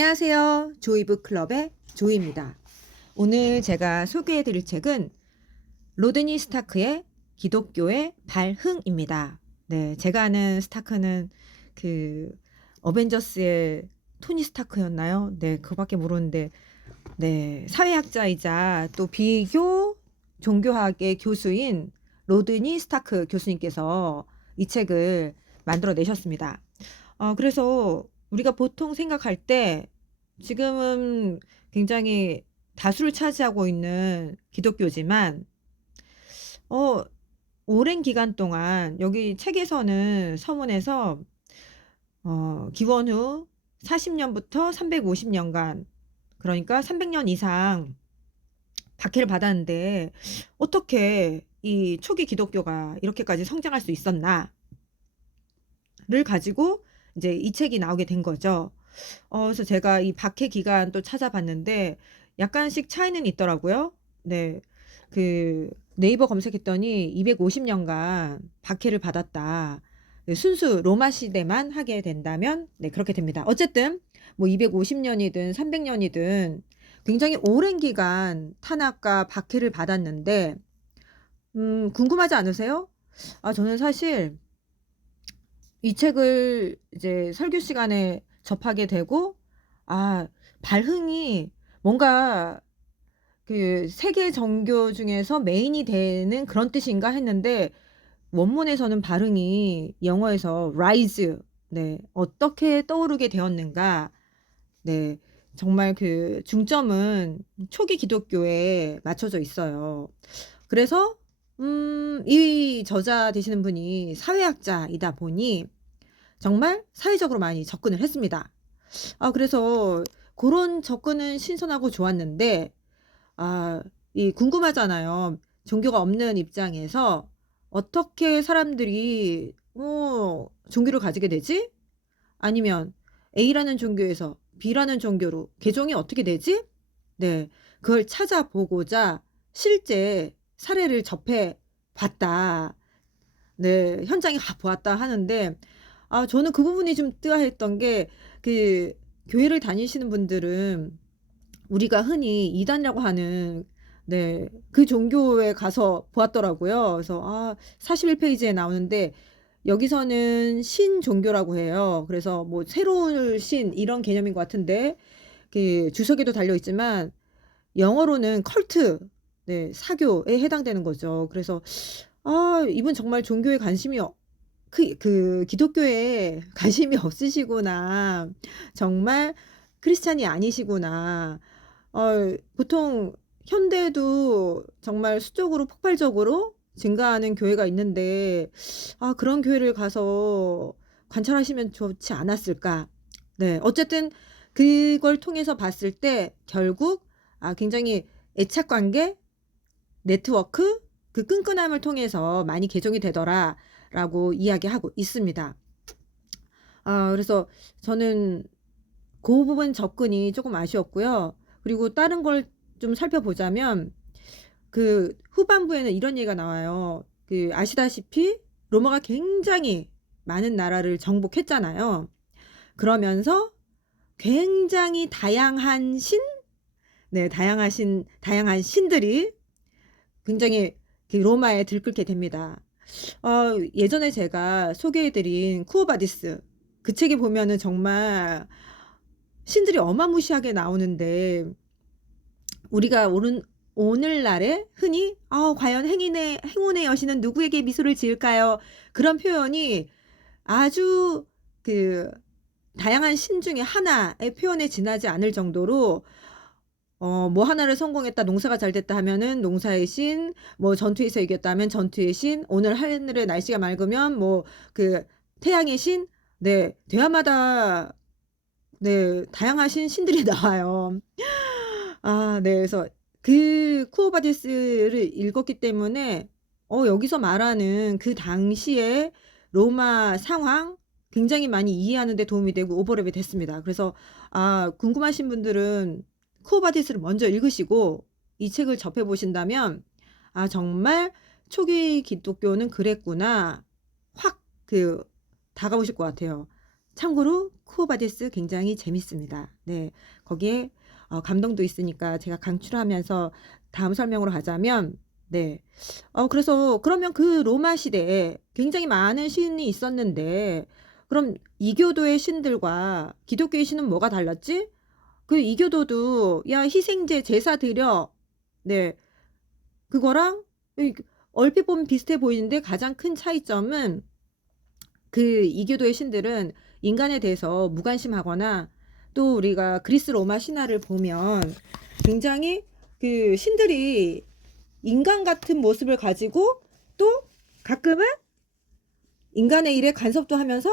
안녕하세요. 조이북 클럽의 조이입니다. 오늘 제가 소개해 드릴 책은 로드니 스타크의 기독교의 발흥입니다. 네, 제가 아는 스타크는 그 어벤져스의 토니 스타크였나요? 네, 그거밖에 모르는데, 네, 사회학자이자 또 비교 종교학의 교수인 로드니 스타크 교수님께서 이 책을 만들어 내셨습니다. 그래서 우리가 보통 생각할 때 지금은 굉장히 다수를 차지하고 있는 기독교지만 어, 오랜 기간 동안 여기 책에서는 서문에서 기원 후 40년부터 350년간 그러니까 300년 이상 박해를 받았는데 어떻게 이 초기 기독교가 이렇게까지 성장할 수 있었나를 가지고 이제 이 책이 나오게 된 거죠. 그래서 제가 이 박해 기간 또 찾아봤는데 약간씩 차이는 있더라고요. 네. 그 네이버 검색했더니 250년간 박해를 받았다. 네, 순수 로마 시대만 하게 된다면 네, 그렇게 됩니다. 어쨌든 뭐 250년이든 300년이든 굉장히 오랜 기간 탄압과 박해를 받았는데 궁금하지 않으세요? 저는 사실 이 책을 이제 설교 시간에 접하게 되고 아, 발흥이 뭔가 그 세계 정교 중에서 메인이 되는 그런 뜻인가 했는데 원문에서는 발흥이 영어에서 rise 네, 어떻게 떠오르게 되었는가 네, 정말 그 중점은 초기 기독교에 맞춰져 있어요. 그래서 이 저자 되시는 분이 사회학자이다 보니 정말 사회적으로 많이 접근을 했습니다. 그래서 그런 접근은 신선하고 좋았는데 이 궁금하잖아요. 종교가 없는 입장에서 어떻게 사람들이 종교를 가지게 되지? 아니면 A라는 종교에서 B라는 종교로 개종이 어떻게 되지? 네, 그걸 찾아보고자 실제 사례를 접해 봤다. 네, 현장에 가 보았다 하는데 저는 그 부분이 좀 뜨아했던 게 그 교회를 다니시는 분들은 우리가 흔히 이단이라고 하는 네, 그 종교에 가서 보았더라고요. 그래서 41페이지에 나오는데 여기서는 신종교라고 해요. 그래서 뭐 새로운 신 이런 개념인 것 같은데 그 주석에도 달려 있지만 영어로는 컬트 네, 사교에 해당되는 거죠. 그래서 이분 정말 종교에 관심이 그 기독교에 관심이 없으시구나. 정말 크리스찬이 아니시구나. 보통 현대에도 정말 수적으로 폭발적으로 증가하는 교회가 있는데 그런 교회를 가서 관찰하시면 좋지 않았을까. 네, 어쨌든 그걸 통해서 봤을 때 결국 굉장히 애착 관계, 네트워크, 그 끈끈함을 통해서 많이 개종이 되더라라고 이야기하고 있습니다. 그래서 저는 그 부분 접근이 조금 아쉬웠고요. 그리고 다른 걸 좀 살펴보자면 그 후반부에는 이런 얘기가 나와요. 그 아시다시피 로마가 굉장히 많은 나라를 정복했잖아요. 그러면서 굉장히 다양한 네, 다양한 신들이 굉장히 그 로마에 들끓게 됩니다. 예전에 제가 소개해드린 쿠오바디스 그 책에 보면은 정말 신들이 어마무시하게 나오는데 우리가 오늘날에 흔히 과연 행운의 여신은 누구에게 미소를 지을까요? 그런 표현이 아주 그 다양한 신 중에 하나의 표현에 지나지 않을 정도로 뭐 하나를 성공했다, 농사가 잘 됐다 하면은 농사의 신, 뭐 전투에서 이겼다 하면 전투의 신, 오늘 하늘의 날씨가 맑으면 뭐 그 태양의 신, 네, 대화마다 네, 다양하신 신들이 나와요. 네, 그래서 그 쿠오바디스를 읽었기 때문에 여기서 말하는 그 당시에 로마 상황 굉장히 많이 이해하는 데 도움이 되고 오버랩이 됐습니다. 그래서 궁금하신 분들은 쿠오바디스를 먼저 읽으시고 이 책을 접해 보신다면 정말 초기 기독교는 그랬구나 확 다가오실 것 같아요. 참고로 쿠오바디스 굉장히 재밌습니다. 네, 거기에 감동도 있으니까 제가 강추하면서 다음 설명으로 가자면, 네, 그래서 그러면 그 로마 시대에 굉장히 많은 신이 있었는데, 그럼 이교도의 신들과 기독교의 신은 뭐가 달랐지? 그 이교도도 야 희생제 제사 드려, 네, 그거랑 얼핏 보면 비슷해 보이는데 가장 큰 차이점은 그 이교도의 신들은 인간에 대해서 무관심하거나, 또 우리가 그리스 로마 신화를 보면 굉장히 그 신들이 인간 같은 모습을 가지고 또 가끔은 인간의 일에 간섭도 하면서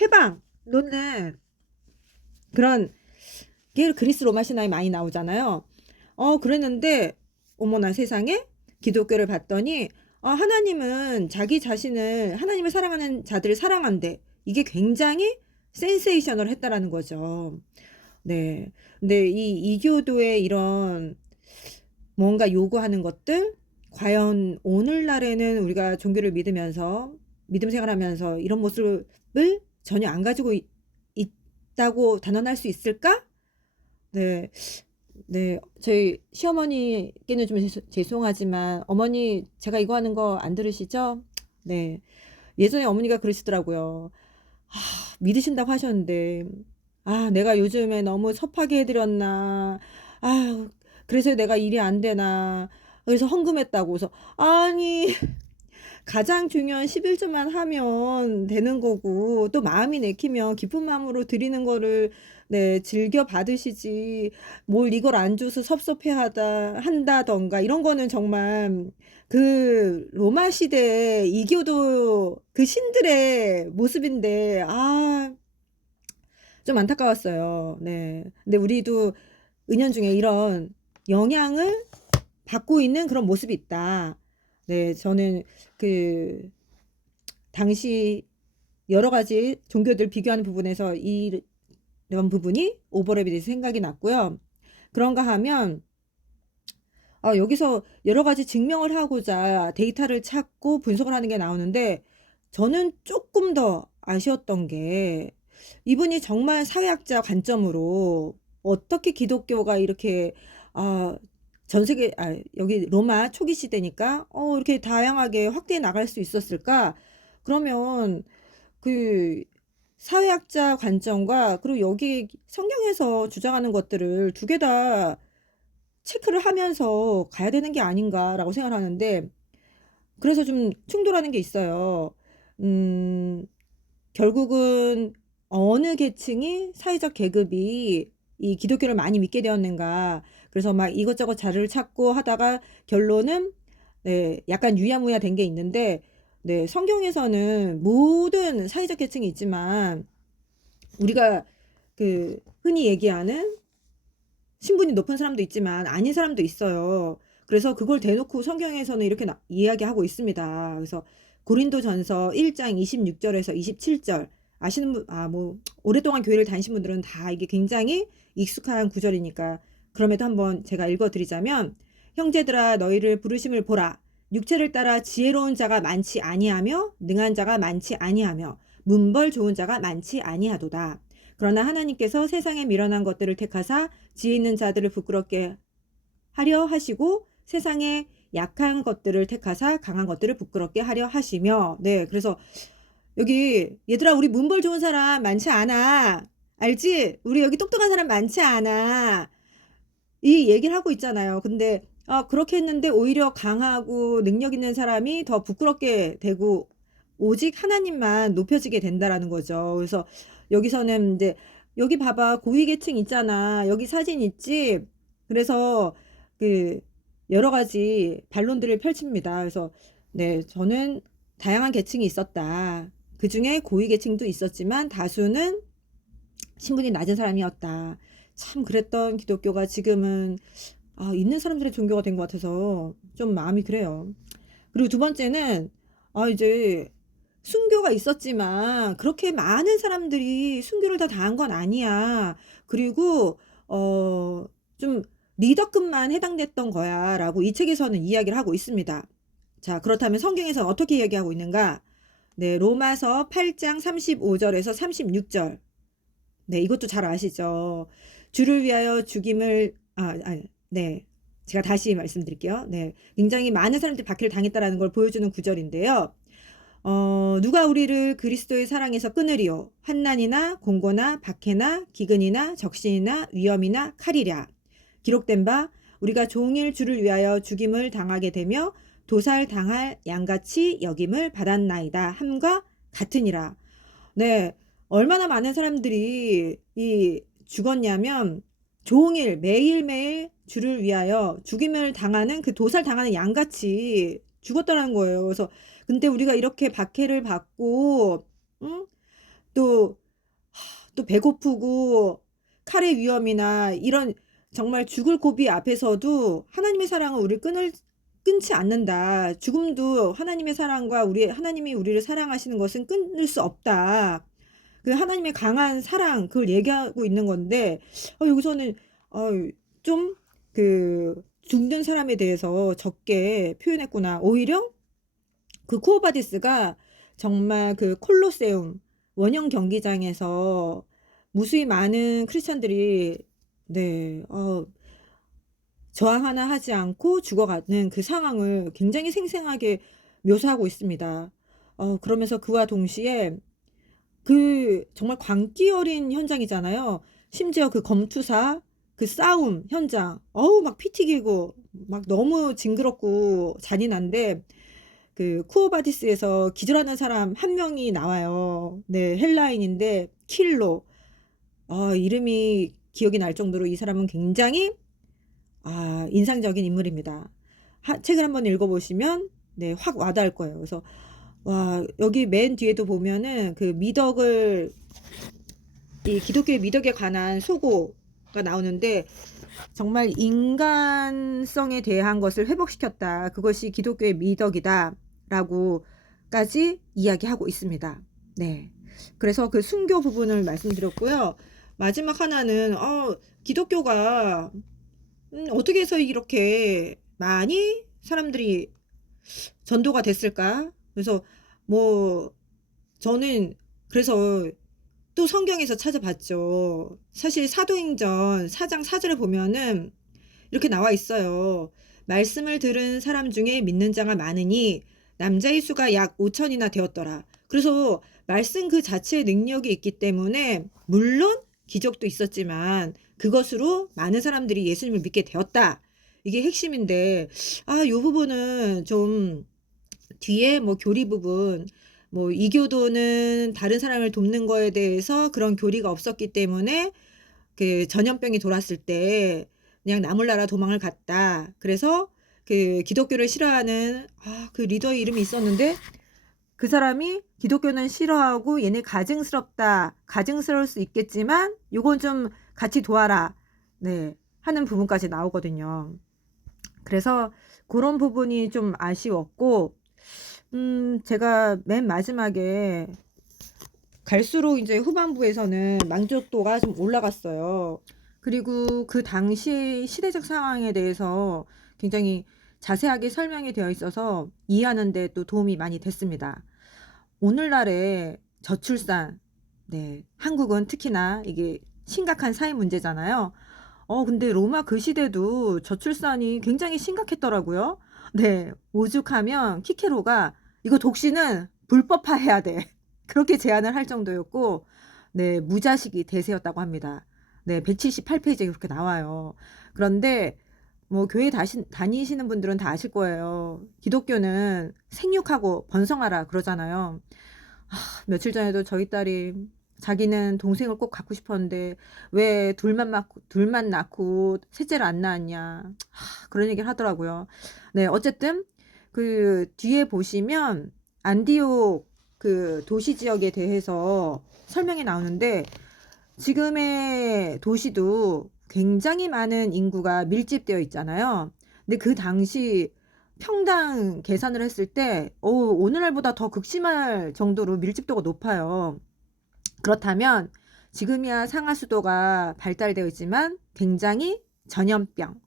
회방 놓는 그런 게 그리스 로마 신화에 많이 나오잖아요. 그랬는데 어머나 세상에, 기독교를 봤더니 하나님은 자기 자신을, 하나님을 사랑하는 자들을 사랑한대. 이게 굉장히 센세이셔널 했다라는 거죠. 네. 근데 이 이교도의 이런 뭔가 요구하는 것들, 과연 오늘날에는 우리가 종교를 믿으면서 믿음 생활하면서 이런 모습을 전혀 안 가지고 있다고 단언할 수 있을까? 네. 네, 저희 시어머니께는 좀 죄송하지만 어머니 제가 이거 하는 거 안 들으시죠? 네, 예전에 어머니가 그러시더라고요. 아, 믿으신다고 하셨는데 내가 요즘에 너무 섭하게 해드렸나, 아 그래서 내가 일이 안 되나, 그래서 헌금했다고. 그래서 아니, 가장 중요한 11조만 하면 되는 거고, 또 마음이 내키면 기쁜 마음으로 드리는 거를 네, 즐겨 받으시지. 뭘 이걸 안 줘서 한다던가 이런 거는 정말 그 로마 시대 이교도 그 신들의 모습인데, 좀 안타까웠어요. 네. 근데 우리도 은연중에 이런 영향을 받고 있는 그런 모습이 있다. 네, 저는 그 당시 여러 가지 종교들 비교하는 부분에서 이런 부분이 오버랩이 돼서 생각이 났고요. 그런가 하면 여기서 여러 가지 증명을 하고자 데이터를 찾고 분석을 하는 게 나오는데, 저는 조금 더 아쉬웠던 게 이분이 정말 사회학자 관점으로 어떻게 기독교가 이렇게 전 세계, 여기 로마 초기 시대니까 이렇게 다양하게 확대해 나갈 수 있었을까? 그러면 그 사회학자 관점과, 그리고 여기 성경에서 주장하는 것들을 두 개 다 체크를 하면서 가야 되는 게 아닌가라고 생각하는데, 그래서 좀 충돌하는 게 있어요. 음, 결국은 어느 계층이, 사회적 계급이 이 기독교를 많이 믿게 되었는가. 그래서 막 이것저것 자료를 찾고 하다가 결론은 네, 약간 유야무야 된 게 있는데, 네, 성경에서는 모든 사회적 계층이 있지만 우리가 그 흔히 얘기하는 신분이 높은 사람도 있지만 아닌 사람도 있어요. 그래서 그걸 대놓고 성경에서는 이렇게 이야기하고 있습니다. 그래서 고린도전서 1장 26절에서 27절, 아시는 분, 뭐 오랫동안 교회를 다니신 분들은 다 이게 굉장히 익숙한 구절이니까 그럼에도 한번 제가 읽어드리자면, 형제들아 너희를 부르심을 보라. 육체를 따라 지혜로운 자가 많지 아니하며 능한 자가 많지 아니하며 문벌 좋은 자가 많지 아니하도다. 그러나 하나님께서 세상에 미련한 것들을 택하사 지혜 있는 자들을 부끄럽게 하려 하시고 세상에 약한 것들을 택하사 강한 것들을 부끄럽게 하려 하시며. 네, 그래서 여기 얘들아 우리 문벌 좋은 사람 많지 않아. 알지? 우리 여기 똑똑한 사람 많지 않아. 이 얘기를 하고 있잖아요. 근데 그렇게 했는데 오히려 강하고 능력 있는 사람이 더 부끄럽게 되고 오직 하나님만 높여지게 된다라는 거죠. 그래서 여기서는 이제 여기 봐봐 고위 계층 있잖아. 여기 사진 있지? 그래서 그 여러 가지 반론들을 펼칩니다. 그래서 네, 저는 다양한 계층이 있었다. 그 중에 고위 계층도 있었지만 다수는 신분이 낮은 사람이었다. 참 그랬던 기독교가 지금은 있는 사람들의 종교가 된 것 같아서 좀 마음이 그래요. 그리고 두 번째는 이제 순교가 있었지만 그렇게 많은 사람들이 순교를 다 당한 건 아니야. 그리고 좀 리더급만 해당됐던 거야 라고 이 책에서는 이야기를 하고 있습니다. 자, 그렇다면 성경에서는 어떻게 이야기하고 있는가? 네, 로마서 8장 35절에서 36절. 네, 이것도 잘 아시죠? 주를 위하여 죽임을 네. 제가 다시 말씀드릴게요. 네. 굉장히 많은 사람들이 박해를 당했다라는 걸 보여주는 구절인데요. 누가 우리를 그리스도의 사랑에서 끊으리요? 환난이나 공고나 박해나 기근이나 적신이나 위험이나 칼이랴. 기록된 바 우리가 종일 주를 위하여 죽임을 당하게 되며 도살 당할 양같이 여김을 받았나이다 함과 같으니라. 네, 얼마나 많은 사람들이 죽었냐면 종일 매일매일 주를 위하여 죽임을 당하는 그 도살 당하는 양같이 죽었다는 거예요. 그래서 근데 우리가 이렇게 박해를 받고 응? 또, 또 배고프고 칼의 위험이나 이런 정말 죽을 고비 앞에서도 하나님의 사랑은 우리를 끊지 않는다. 죽음도 하나님의 사랑과 하나님이 우리를 사랑하시는 것은 끊을 수 없다. 그 하나님의 강한 사랑 그걸 얘기하고 있는 건데 여기서는 좀 죽는 사람에 대해서 적게 표현했구나. 오히려 그 쿠오바디스가 정말 그 콜로세움 원형 경기장에서 무수히 많은 크리스천들이 네, 저항 하나 하지 않고 죽어가는 그 상황을 굉장히 생생하게 묘사하고 있습니다. 그러면서 그와 동시에 그 정말 광기 어린 현장이잖아요. 심지어 그 검투사 그 싸움 현장 막 피 튀기고 막 너무 징그럽고 잔인한데 그 쿠오바디스에서 기절하는 사람 한 명이 나와요. 네, 헬라인인데 킬로 이름이 기억이 날 정도로 이 사람은 굉장히 인상적인 인물입니다. 책을 한번 읽어보시면 네, 확 와닿을 거예요. 그래서 와, 여기 맨 뒤에도 보면은 그 미덕을 이 기독교의 미덕에 관한 소고가 나오는데 정말 인간성에 대한 것을 회복시켰다. 그것이 기독교의 미덕이다. 라고까지 이야기하고 있습니다. 네. 그래서 그 순교 부분을 말씀드렸고요. 마지막 하나는 기독교가 어떻게 해서 이렇게 많이 사람들이 전도가 됐을까? 그래서 뭐 저는 그래서 또 성경에서 찾아봤죠. 사실 사도행전 4장 4절에 보면은 이렇게 나와 있어요. 말씀을 들은 사람 중에 믿는 자가 많으니 남자의 수가 약 5천이나 되었더라. 그래서 말씀 그 자체의 능력이 있기 때문에 물론 기적도 있었지만 그것으로 많은 사람들이 예수님을 믿게 되었다. 이게 핵심인데 이 부분은 좀 뒤에 뭐 교리 부분 뭐 이교도는 다른 사람을 돕는 거에 대해서 그런 교리가 없었기 때문에 그 전염병이 돌았을 때 그냥 나몰라라 도망을 갔다. 그래서 그 기독교를 싫어하는 그 리더의 이름이 있었는데 그 사람이 기독교는 싫어하고 얘네 가증스럽다. 가증스러울 수 있겠지만 요건 좀 같이 도와라. 네. 하는 부분까지 나오거든요. 그래서 그런 부분이 좀 아쉬웠고 제가 맨 마지막에 갈수록 이제 후반부에서는 만족도가 좀 올라갔어요. 그리고 그 당시 시대적 상황에 대해서 굉장히 자세하게 설명이 되어 있어서 이해하는 데 또 도움이 많이 됐습니다. 오늘날의 저출산, 네, 한국은 특히나 이게 심각한 사회 문제잖아요. 근데 로마 그 시대도 저출산이 굉장히 심각했더라고요. 네, 오죽하면 키케로가 이거 독신은 불법화해야 돼. 그렇게 제안을 할 정도였고, 네, 무자식이 대세였다고 합니다. 네, 178페이지에 그렇게 나와요. 그런데 뭐 교회 다니시는 분들은 다 아실 거예요. 기독교는 생육하고 번성하라 그러잖아요. 며칠 전에도 저희 딸이 자기는 동생을 꼭 갖고 싶었는데 왜 둘만 낳고 셋째를 안 낳았냐. 그런 얘기를 하더라고요. 네, 어쨌든 그 뒤에 보시면 안디옥 그 도시 지역에 대해서 설명이 나오는데 지금의 도시도 굉장히 많은 인구가 밀집되어 있잖아요. 근데 그 당시 평당 계산을 했을 때 오늘날보다 더 극심할 정도로 밀집도가 높아요. 그렇다면 지금이야 상하수도가 발달되어 있지만 굉장히 전염병,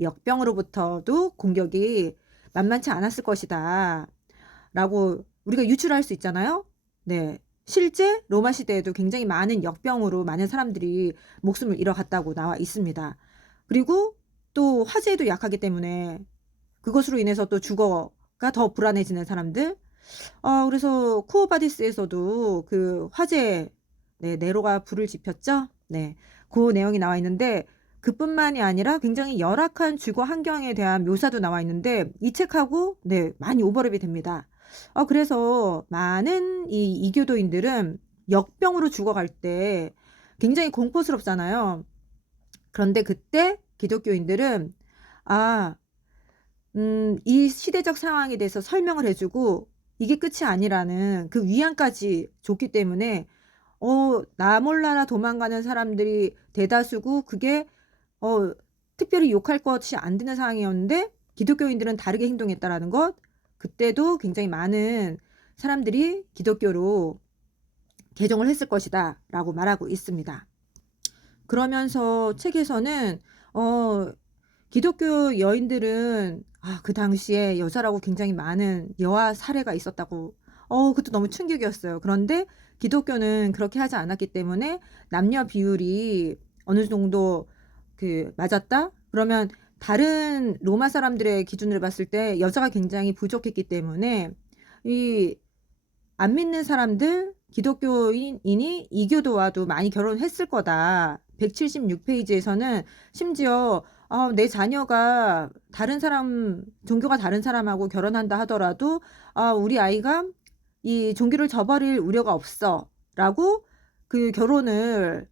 역병으로부터도 공격이 만만치 않았을 것이다. 라고 우리가 유추할 수 있잖아요. 네. 실제 로마 시대에도 굉장히 많은 역병으로 많은 사람들이 목숨을 잃어갔다고 나와 있습니다. 그리고 또 화재에도 약하기 때문에 그것으로 인해서 또 주거가 더 불안해지는 사람들. 그래서 쿠오바디스에서도 그 화재, 네, 네로가 불을 지폈죠. 네. 그 내용이 나와 있는데 그뿐만이 아니라 굉장히 열악한 주거 환경에 대한 묘사도 나와 있는데 이 책하고 네, 많이 오버랩이 됩니다. 그래서 많은 이 이교도인들은 역병으로 죽어갈 때 굉장히 공포스럽잖아요. 그런데 그때 기독교인들은 아, 이 시대적 상황에 대해서 설명을 해주고 이게 끝이 아니라는 그 위안까지 줬기 때문에 나 몰라라 도망가는 사람들이 대다수고 그게 특별히 욕할 것이 안 되는 상황이었는데 기독교인들은 다르게 행동했다라는 것. 그때도 굉장히 많은 사람들이 기독교로 개종을 했을 것이다 라고 말하고 있습니다. 그러면서 책에서는 기독교 여인들은 그 당시에 여자라고 굉장히 많은 여아 사례가 있었다고. 그것도 너무 충격이었어요. 그런데 기독교는 그렇게 하지 않았기 때문에 남녀 비율이 어느 정도 맞았다? 그러면 다른 로마 사람들의 기준으로 봤을 때 여자가 굉장히 부족했기 때문에 이 안 믿는 사람들, 기독교인이 이교도와도 많이 결혼했을 거다. 176페이지에서는 심지어 내 자녀가 다른 사람, 종교가 다른 사람하고 결혼한다 하더라도 우리 아이가 이 종교를 저버릴 우려가 없어. 라고 그 결혼을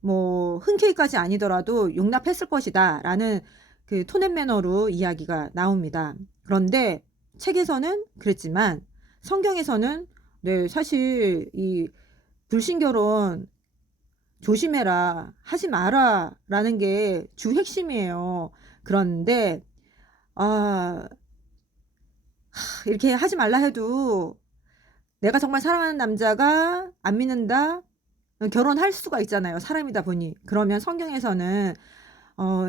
뭐 흔쾌히까지 아니더라도 용납했을 것이다. 라는 그 톤앤매너로 이야기가 나옵니다. 그런데 책에서는 그랬지만 성경에서는 네, 사실 이 불신결혼 조심해라, 하지 마라 라는 게 주 핵심이에요. 그런데 이렇게 하지 말라 해도 내가 정말 사랑하는 남자가 안 믿는다? 결혼할 수가 있잖아요. 사람이다 보니. 그러면 성경에서는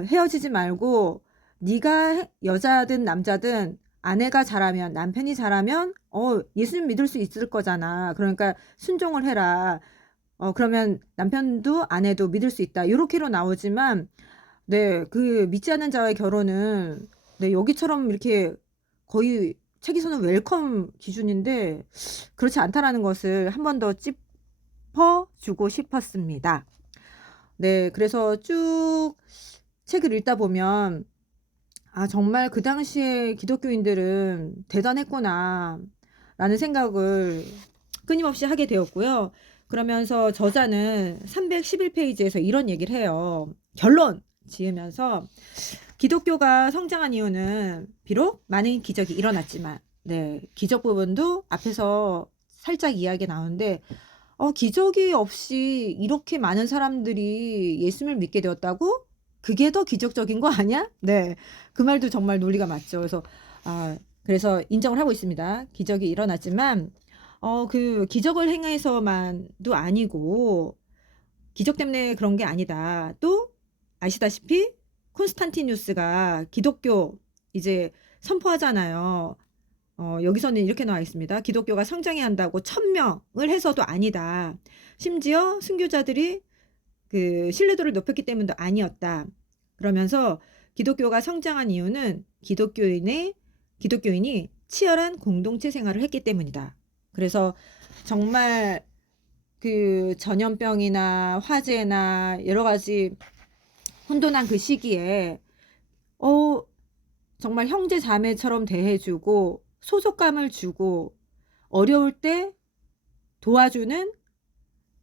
헤어지지 말고 네가 여자든 남자든 아내가 잘하면 남편이 잘하면 예수님 믿을 수 있을 거잖아. 그러니까 순종을 해라. 그러면 남편도 아내도 믿을 수 있다. 요렇게로 나오지만 네, 그 믿지 않는 자와의 결혼은 네, 여기처럼 이렇게 거의 책에서는 웰컴 기준인데 그렇지 않다라는 것을 한 번 더 짚어주고 싶었습니다. 네, 그래서 쭉 책을 읽다 보면 정말 그 당시에 기독교인들은 대단했구나 라는 생각을 끊임없이 하게 되었고요. 그러면서 저자는 311페이지에서 이런 얘기를 해요. 결론 지으면서 기독교가 성장한 이유는 비록 많은 기적이 일어났지만 네, 기적 부분도 앞에서 살짝 이야기 나오는데 기적이 없이 이렇게 많은 사람들이 예수님을 믿게 되었다고? 그게 더 기적적인 거 아니야? 네. 그 말도 정말 논리가 맞죠. 그래서 인정을 하고 있습니다. 기적이 일어났지만, 그 기적을 행해서만도 아니고, 기적 때문에 그런 게 아니다. 또, 아시다시피, 콘스탄티누스가 기독교 이제 선포하잖아요. 여기서는 이렇게 나와 있습니다. 기독교가 성장해야 한다고 1000명을 해서도 아니다. 심지어 순교자들이 그 신뢰도를 높였기 때문도 아니었다. 그러면서 기독교가 성장한 이유는 기독교인이 치열한 공동체 생활을 했기 때문이다. 그래서 정말 그 전염병이나 화재나 여러 가지 혼돈한 그 시기에 정말 형제 자매처럼 대해주고 소속감을 주고 어려울 때 도와주는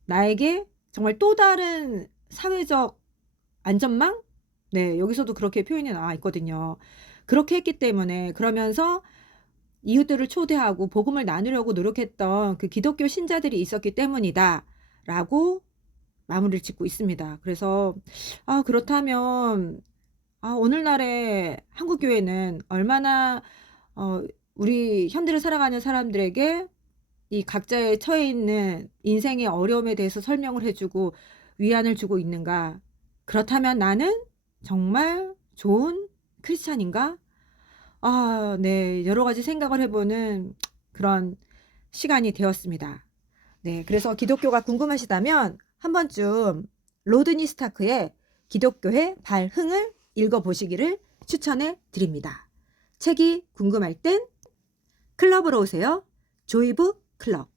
나에게 정말 또 다른 사회적 안전망? 네, 여기서도 그렇게 표현이 나와 있거든요. 그렇게 했기 때문에 그러면서 이웃들을 초대하고 복음을 나누려고 노력했던 그 기독교 신자들이 있었기 때문이다 라고 마무리를 짓고 있습니다. 그래서 그렇다면 오늘날의 한국교회는 얼마나 우리 현대를 살아가는 사람들에게 이 각자의 처해 있는 인생의 어려움에 대해서 설명을 해주고 위안을 주고 있는가? 그렇다면 나는 정말 좋은 크리스찬인가? 네, 여러 가지 생각을 해보는 그런 시간이 되었습니다. 네, 그래서 기독교가 궁금하시다면 한 번쯤 로드니 스타크의 기독교의 발흥을 읽어보시기를 추천해 드립니다. 책이 궁금할 땐 클럽으로 오세요. 조이북 클럽.